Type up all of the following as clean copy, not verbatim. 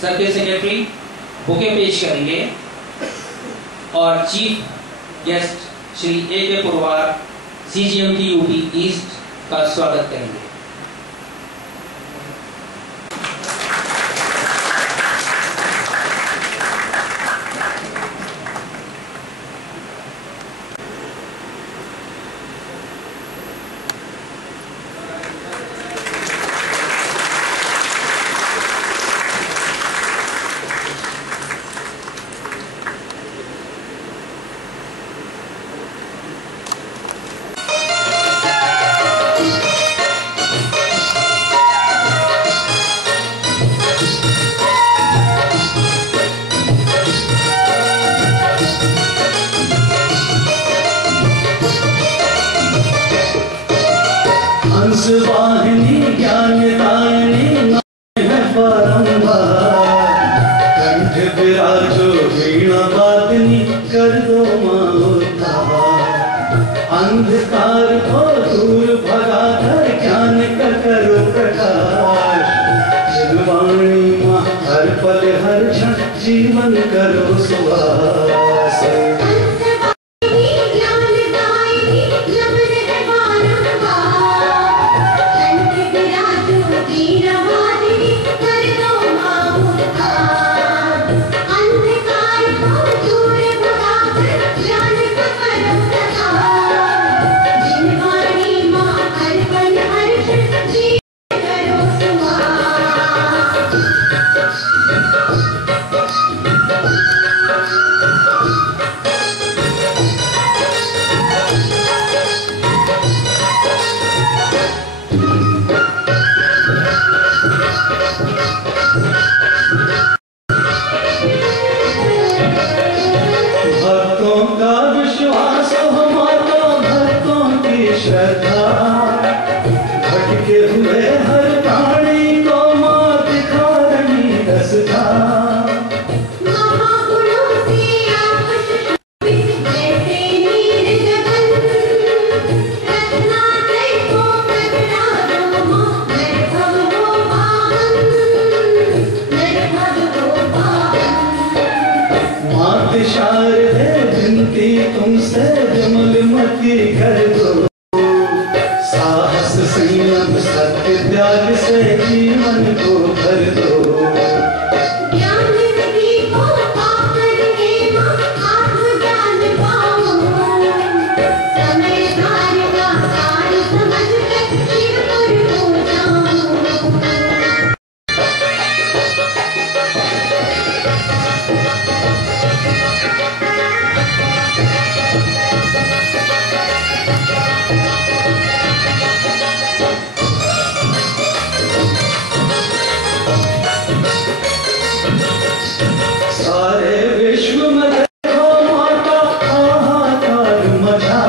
Circle secretary bouquet पेश करेंगे और chief guest Shri A.K. Purwar CGMT UP east का स्वागत करेंगे। वाहिनी ज्ञान दायिनी है बारंबार, कंठ विराजो वीणा वादनी कर दो माँ उद्धार। अंधकार को दूर भगाकर ज्ञान का करो प्रकाश, वाणी माँ हर पल हर क्षण जीवन करो सुवास। तुमसे जमल मती कर दो, साहस संयम सत्य त्याग से जीवन को भर दो। ज्ञान विधि को पाकर के माँ आत्मज्ञान पाओ, समय कार्य का सार समझ कर शिवपुर को जाओ। सारे विश्व में देखो माता हाहाकार मचा,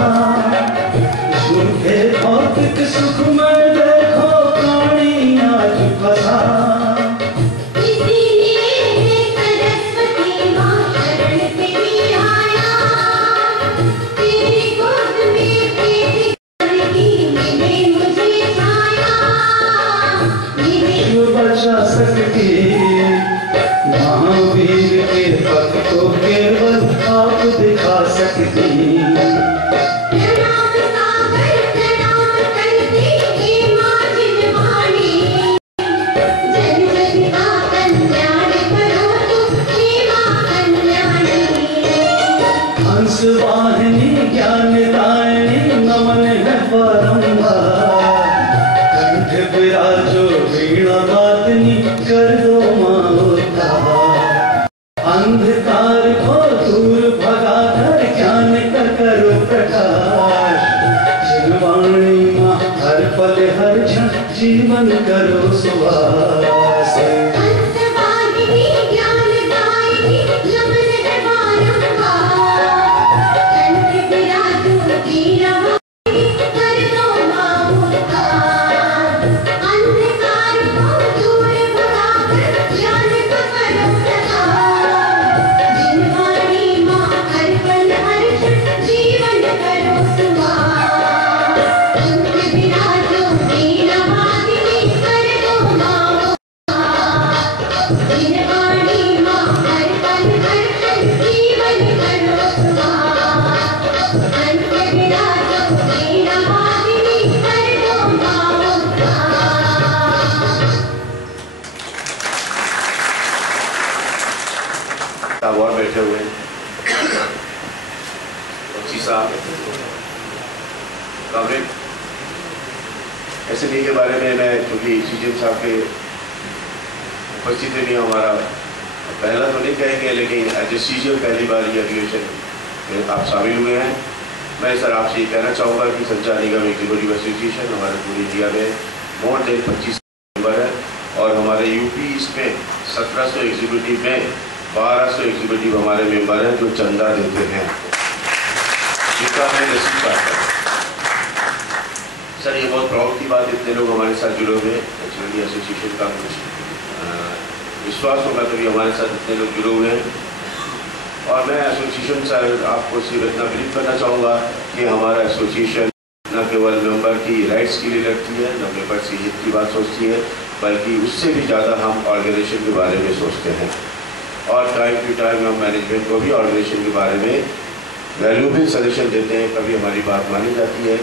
झूठे भौतिक सुख में देखो प्राणी आज फंसा। इसीलिए सरस्वती माँ शरण तेरी आया, तेरी गोद में प्रीति की मिले मुझे छाया, विश्व बचा सकती महावीर के पथ को केवल आप दिखा सकती। प्रणाम सागर प्रणाम करती हे माँ जिनवाणी, जन जन का कल्याण करो तुम हे माँ कल्याणी। हंस वाहिनी ज्ञान दायिनी नमन है बारंबार, कंठ विराजो वीणा वादनी कर दो माँ उद्धार। अंधकार को दूर भगाकर ज्ञान का करो प्रकाश, वाणी माँ हर पल हर क्षण जीवन करो सुवास। हंसवाहिनी ज्ञान दायिनी नमन है बारंबार, कंठ विराजो वीणा वादनी कर दो माँ उद्धार। अंधकार को दूर भगाकर ज्ञान का करो प्रकाश, जिनवाणी माँ हर पल हर क्षण कामरेड SME के बारे में मैं, चूँकि CGM साहब के उपस्थिति में हमारा पहला तो नहीं कहेंगे, लेकिन एज ए CGM पहली बार ये अधिवेशन में आप शामिल हुए हैं। मैं सर आपसे ये कहना चाहूँगा कि संचार निगम एग्जीक्यूटिव एसोसिएशन हमारे पूरे इंडिया में मोर देन 25 मेंबर है और हमारे यूपी इसमें 1700 एग्जीक्यूटिव में 1200 एग्जीक्यूटिव हमारे मेंबर हैं जो चंदा देते हैं, जिसका हमें नसीब पाता है। सर ये बहुत प्राउड की बात, इतने लोग हमारे साथ जुड़े हुए हैं। एक्चुअली एसोसिएशन का कुछ विश्वास होगा तभी हमारे साथ इतने लोग जुड़े हुए हैं। और मैं एसोसिएशन सर आपको सिर्फ इतना ब्रीफ करना चाहूँगा कि हमारा एसोसिएशन न केवल मेंबर की राइट्स के लिए लड़ती है, न मेंबर की हित की बात सोचती है, बल्कि उससे भी ज़्यादा हम ऑर्गेनाइजेशन के बारे में सोचते हैं। और टाइम टू टाइम हम मैनेजमेंट को भी ऑर्गेनाइजेशन के बारे में वैल्यूबल सजेशन देते हैं। कभी हमारी बात मानी जाती है,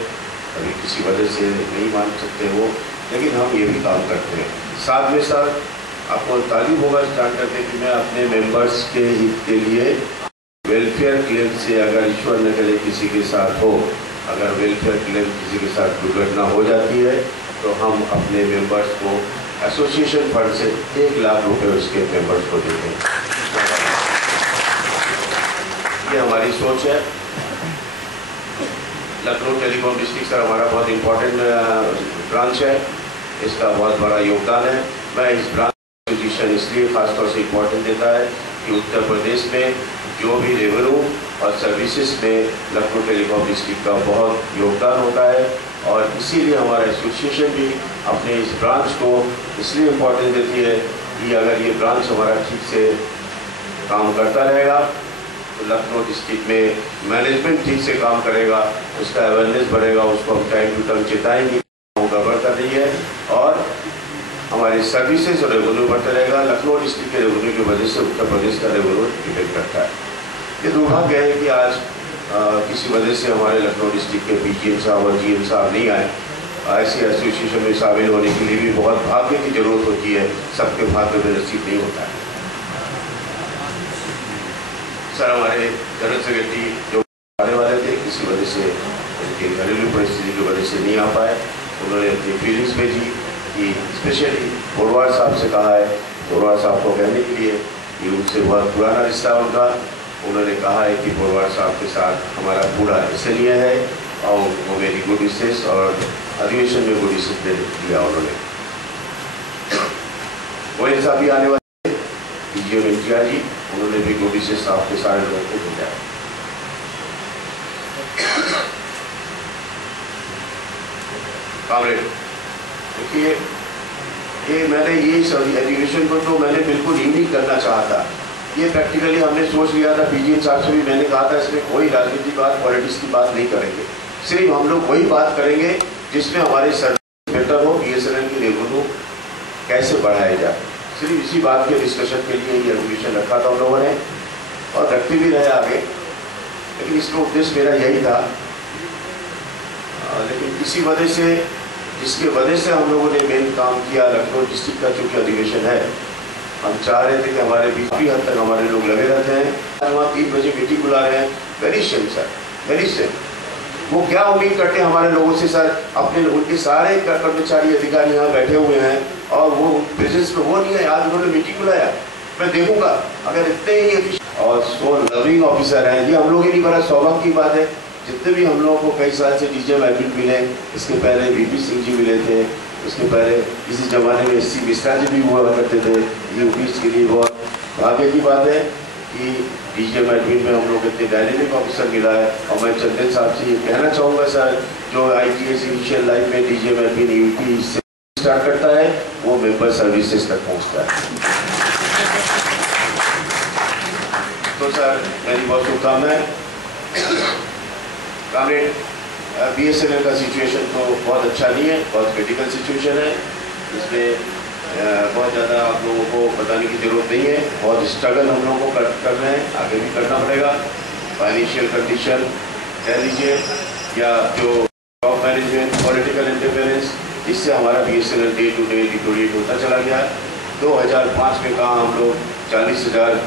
कभी किसी वजह से नहीं मान सकते वो, लेकिन हम ये भी काम करते हैं। साथ में साथ आपको तारीफ होगा जान करके कि मैं अपने मेंबर्स के हित के लिए वेलफेयर क्लेम से, अगर ईश्वर न करे किसी के साथ हो, अगर वेलफेयर क्लेम किसी के साथ दुर्घटना हो जाती है तो हम अपने मेंबर्स को एसोसिएशन फंड से 1 लाख रुपए उसके मेंबर्स को देते हैं। ये हमारी सोच है। लखनऊ टेलीकॉम डिस्ट्रिक्ट सर हमारा बहुत इम्पोर्टेंट ब्रांच है, इसका बहुत बड़ा योगदान है। मैं इस ब्रांच एसोसिएशन इसलिए खासतौर से इम्पोर्टेंट देता है कि उत्तर प्रदेश में जो भी रेवेन्यू और सर्विसेज में लखनऊ टेलीकॉम डिस्ट्रिक्ट का बहुत योगदान होता है और इसीलिए हमारा एसोसिएशन भी अपने इस ब्रांच को इसलिए इम्पोर्टेंस देती है कि अगर ये ब्रांच हमारा ठीक से काम करता रहेगा तो लखनऊ डिस्ट्रिक्ट में मैनेजमेंट ठीक से काम करेगा, उसका अवेयरनेस बढ़ेगा, उसको हम टाइम टू टाइम चेताएंगे गड़बड़ कर रही है और हमारी सर्विसेज और रेवेन्यू बढ़ता रहेगा। लखनऊ डिस्ट्रिक्ट के रेवेन्यू की वजह से उत्तर प्रदेश का रेवेन्यू डिपेंड करता है। ये दुर्भाग्य है कि आज किसी वजह से हमारे लखनऊ डिस्ट्रिक्ट के PGM साहब और GM साहब नहीं आए। ऐसे एसोसिएशन में शामिल होने के लिए भी बहुत भाग्य की जरूरत होती है, सबके भाग्य में नसीब नहीं होता है। सर हमारे जनरल सेक्रेटरी जो आने वाले थे किसी वजह से उनकी घरेलू परिस्थिति की वजह से नहीं आ पाए, उन्होंने अपनी फीलिंग्स भेजी कि स्पेशली बोरवार साहब से कहा है, बोरवार साहब को कहने के लिए कि उनसे बहुत पुराना रिश्ता उनका, उन्होंने कहा है कि बोरवार साहब के साथ हमारा पूरा इसलिए है और वो मेरी गुड विशेष और अधिवेशन में गुड विशेष दे दिया उन्होंने। वही साहब भी आने वाले PGM इंडिया जी, उन्होंने भी गुड विशेष साहब के सारे लोगों को भेजा है। कामरेड देखिए, ये मैंने ये एजुकेशन को तो मैंने बिल्कुल यूनिक करना चाहा था। ये प्रैक्टिकली हमने सोच लिया था, PGM साहब से भी मैंने कहा था इसमें कोई राजनीतिक बात, पॉलिटिक्स की बात नहीं करेंगे, सिर्फ हम लोग वही बात करेंगे जिसमें हमारी सर्विस बेटर हो, BSNL की रेवेन्यू कैसे बढ़ाया जाए। सिर्फ इसी बात के डिस्कशन के लिए ये एजुकेशन रखा था हम लोगों ने और रखते भी रहे आगे, लेकिन इसका उद्देश्य मेरा यही था। लेकिन इसी वजह से, जिसके वजह से हम लोगों ने मेन काम किया, लखनऊ डिस्ट्रिक्ट का चूँकि अधिवेशन है, हम चाह रहे थे कि हमारे बीच भी हद तक हमारे लोग लगे रहते हैं। वहाँ 3 बजे मीटिंग बुला रहे हैं, very same sir, very same. वो क्या उम्मीद करते हैं हमारे लोगों से सर, अपने उनके सारे कर्मचारी अधिकारी यहाँ बैठे हुए हैं और वो प्रेजेंस में वो नहीं है। आज उन्होंने मीटिंग बुलाया, मैं देखूंगा अगर इतने ही और सो लविंग ऑफिसर हैं, ये हम लोग ही नहीं, बड़ा सौभाग्य की बात है। जितने भी हम लोगों को कई साल से DGM एडमिन मिले, इसके पहले VP सिंह जी मिले थे, उसके पहले इसी ज़माने में SC मिश्रा जी भी हुआ करते थे। ये यूपीज के लिए बहुत भाग्य की बात है कि DGM एडमिन में हम लोग इतने डायनेमिक ऑफिसर मिला है। और मैं चंदन साहब से ये कहना चाहूँगा सर, जो IGS इनिशियल लाइफ में DGM एडमिन यूपी से स्टार्ट करता है वो मेंबर सर्विसेज तक पहुँचता है। तो सर मेरी बहुत शुभकामनाएं। कामरेड, BSNL का सिचुएशन तो बहुत अच्छा नहीं है, बहुत क्रिटिकल सिचुएशन है। इसमें बहुत ज़्यादा आप लोगों को बताने की ज़रूरत नहीं है। बहुत स्ट्रगल हम लोगों को कर रहे हैं, आगे भी करना पड़ेगा। फाइनेंशियल कंडीशन कह लीजिए या जो टॉप मैनेजमेंट, पॉलिटिकल इंटरफेरेंस, इससे हमारा BSNL day to day deteriorate होता चला गया। 2005 में कहा हम लोग 40,000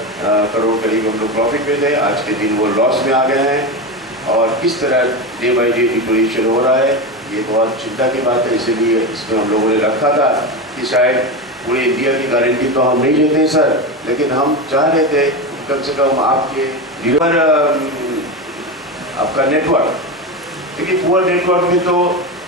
करोड़ करीब हम लोग प्रॉफिट में थे, आज के दिन वो लॉस में आ गए हैं। और किस तरह डे बाई डे डिपोजिशन हो रहा है, ये बहुत चिंता की बात है। इसीलिए इसमें हम लोगों ने रखा था कि शायद पूरे इंडिया की गारंटी तो हम नहीं लेते सर, लेकिन हम चाह रहे थे कम से कम आपके रिवर आपका नेटवर्क, क्योंकि पुअर नेटवर्क में तो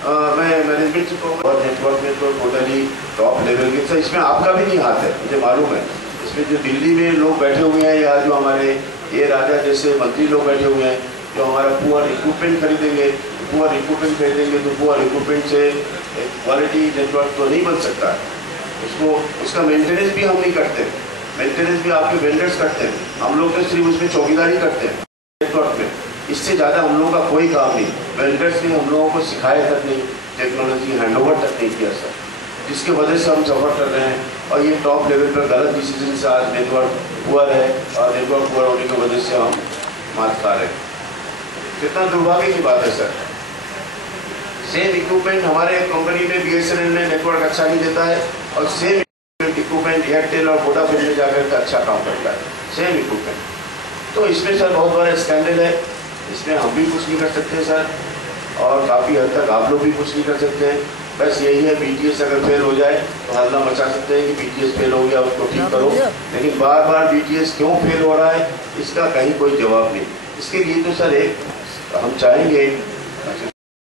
मैं मैनेजमेंट से कहूँगा, और नेटवर्क में तो टोटली टॉप लेवल के सर, इसमें आपका भी नहीं हाथ है, मुझे मालूम है। इसमें जो दिल्ली में लोग बैठे हुए हैं या जो हमारे ये राजा जैसे मंत्री लोग बैठे हुए हैं, जो हमारा पुअर इक्विपमेंट खरीदेंगे, पुअर इक्विपमेंट खरीदेंगे तो पुअर इक्विपमेंट से क्वालिटी नेटवर्क तो नहीं बन सकता है। उसको उसका मेंटेनेंस भी हम नहीं करते, मेंटेनेंस भी आपके वेंडर्स करते हैं, हम लोग तो सिर्फ उसमें चौकीदारी करते हैं नेटवर्क में। इससे ज़्यादा हम लोगों का कोई काम नहीं, वेंडर्स ने हम लोगों को सिखाया तक नहीं, टेक्नोलॉजी हैंडओवर तक नहीं किया सर, जिसके वजह से हम सफ़र कर रहे हैं। और ये टॉप लेवल पर गलत डिसीजन से आज नेटवर्क पुअर है, और नेटवर्क पुअर होने की वजह से हम मात खा रहे हैं। कितना दुर्भाग्य की बात है सर। सेम इक्विपमेंट हमारे कंपनी में BSNL में नेटवर्क अच्छा नहीं देता है, और सेम इक्विपमेंट एयरटेल और वोडाफोन में जाकर के अच्छा काम करता है, सेम इक्विपमेंट। तो इसमें सर बहुत बड़ा स्कैंडल है, इसमें हम भी कुछ नहीं कर सकते सर, और काफ़ी हद तक आप लोग भी कुछ नहीं कर सकते हैं। बस यही है, BTS अगर फेल हो जाए तो हल्ला मचा सकते हैं कि BTS फेल हो गया, उसको ठीक करो, लेकिन बार बार BTS क्यों फेल हो रहा है इसका कहीं कोई जवाब नहीं। इसके लिए तो सर एक हम चाहेंगे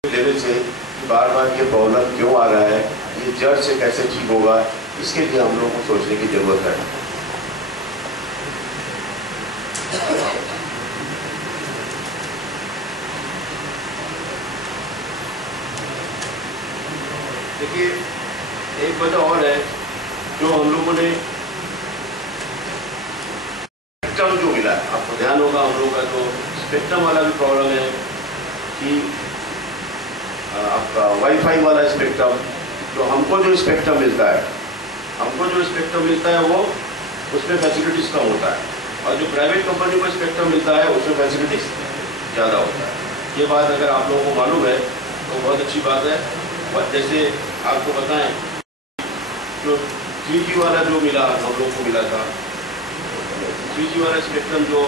लेवल से कि बार बार ये प्रॉब्लम क्यों आ रहा है, ये जड़ से कैसे ठीक होगा, इसके लिए हम लोगों को सोचने की जरूरत है। देखिए एक वजह और है जो हम लोगों ने स्पेक्ट्रम जो मिला है, आपको ध्यान होगा हम लोगों का जो स्पेक्ट्रम वाला भी प्रॉब्लम है कि आपका वाईफाई वाला स्पेक्ट्रम, जो हमको जो स्पेक्ट्रम मिलता है, वो उसमें फैसिलिटीज़ कम होता है, और जो प्राइवेट कंपनी को स्पेक्ट्रम मिलता है उसमें फैसिलिटीज़ ज़्यादा होता है। ये बात अगर आप लोगों को मालूम है तो बहुत अच्छी बात है। और जैसे आपको बताएं, जो 3G वाला जो मिला हम लोग को मिला था, 3G वाला स्पेक्ट्रम जो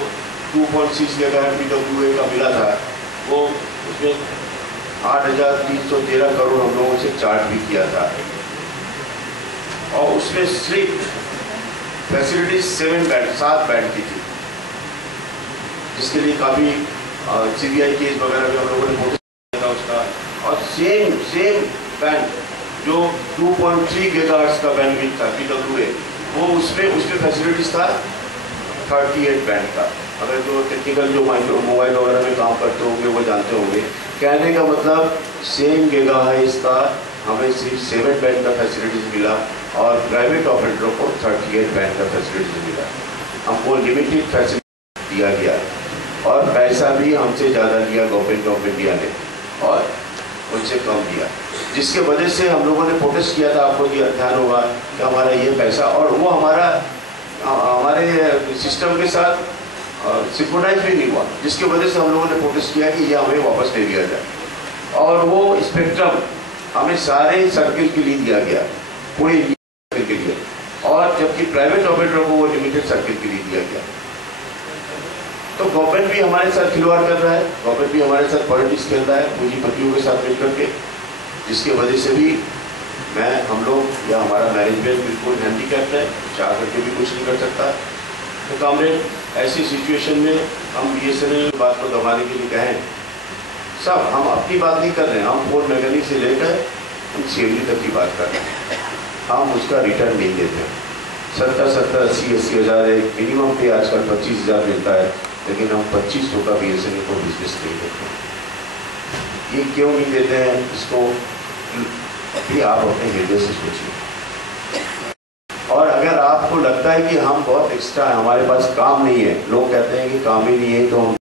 2.6 GHz PWA का मिला था, वो उसमें 8,313 करोड़ हम लोगों से चार्ज भी किया था, और उसमें सिर्फ फैसिलिटी 7 बैंड की थी, जिसके लिए काफ़ी CBI केस वगैरह भी हम लोगों ने नोटिस किया था उसका। और सेम बैंड जो 2.3 GHz का बैंडविड्थ था PWA, वो उसमें फैसिलिटीज था 38 बैंड का। अगर जो टेक्निकल जो मोबाइल वगैरह में काम करते होंगे वो जानते होंगे, कहने का मतलब सेम गीगाहर्ट्ज़ का हमें सिर्फ 7 बैंड का फैसिलिटीज मिला, और प्राइवेट ऑपरेटरों को 38 बैंड का फैसिलिटीज मिला। हमको लिमिटेड फैसिलिटी दिया गया, और पैसा भी हमसे ज़्यादा लिया गवर्नमेंट ऑफ इंडिया ने, और उनसे कम दिया, जिसके वजह से हम लोगों ने प्रोटेस्ट किया था। आपको ध्यान होगा कि हमारा ये पैसा, और वो हमारे सिस्टम के साथ सिंक्रोनाइज भी नहीं हुआ, जिसकी वजह से हम लोगों ने प्रोटेस्ट किया कि ये हमें वापस दे दिया जाए। और वो स्पेक्ट्रम हमें सारे सर्किल के लिए दिया गया, पूरे सर्किल के लिए, और जबकि प्राइवेट ऑपरेटरों को वो लिमिटेड सर्किल के लिए दिया गया। तो गवर्नमेंट भी हमारे साथ खिलवाड़ कर रहा है, गवर्नमेंट भी हमारे साथ पॉलिटिक्स खेल रहा है पूंजीपतियों के साथ मिलकर के, जिसकी वजह से भी हम लोग या हमारा मैनेजमेंट बिल्कुल हैंडीकैप्ड है, चाह करके भी कुछ नहीं कर सकता। तो कामरेड, ऐसी सिचुएशन में हम BSNL की बात को दबाने के लिए कहें, सब हम अपनी बात नहीं कर रहे हैं, हम फोन मैकेनिक से लेकर हम CMD तक की बात कर रहे हैं, हम उसका रिटर्न नहीं देते। 70, 80 हज़ार है मिनिमम पे, आजकल 25,000 मिलता है, लेकिन हम 2500 का BSNL को बिजनेस नहीं देते। ये क्यों नहीं देते हैं, इसको भी आप अपने हृदय से सोचिए। और अगर आपको लगता है कि हम बहुत एक्स्ट्रा है, हमारे पास काम नहीं है, लोग कहते हैं कि काम ही नहीं है, तो हम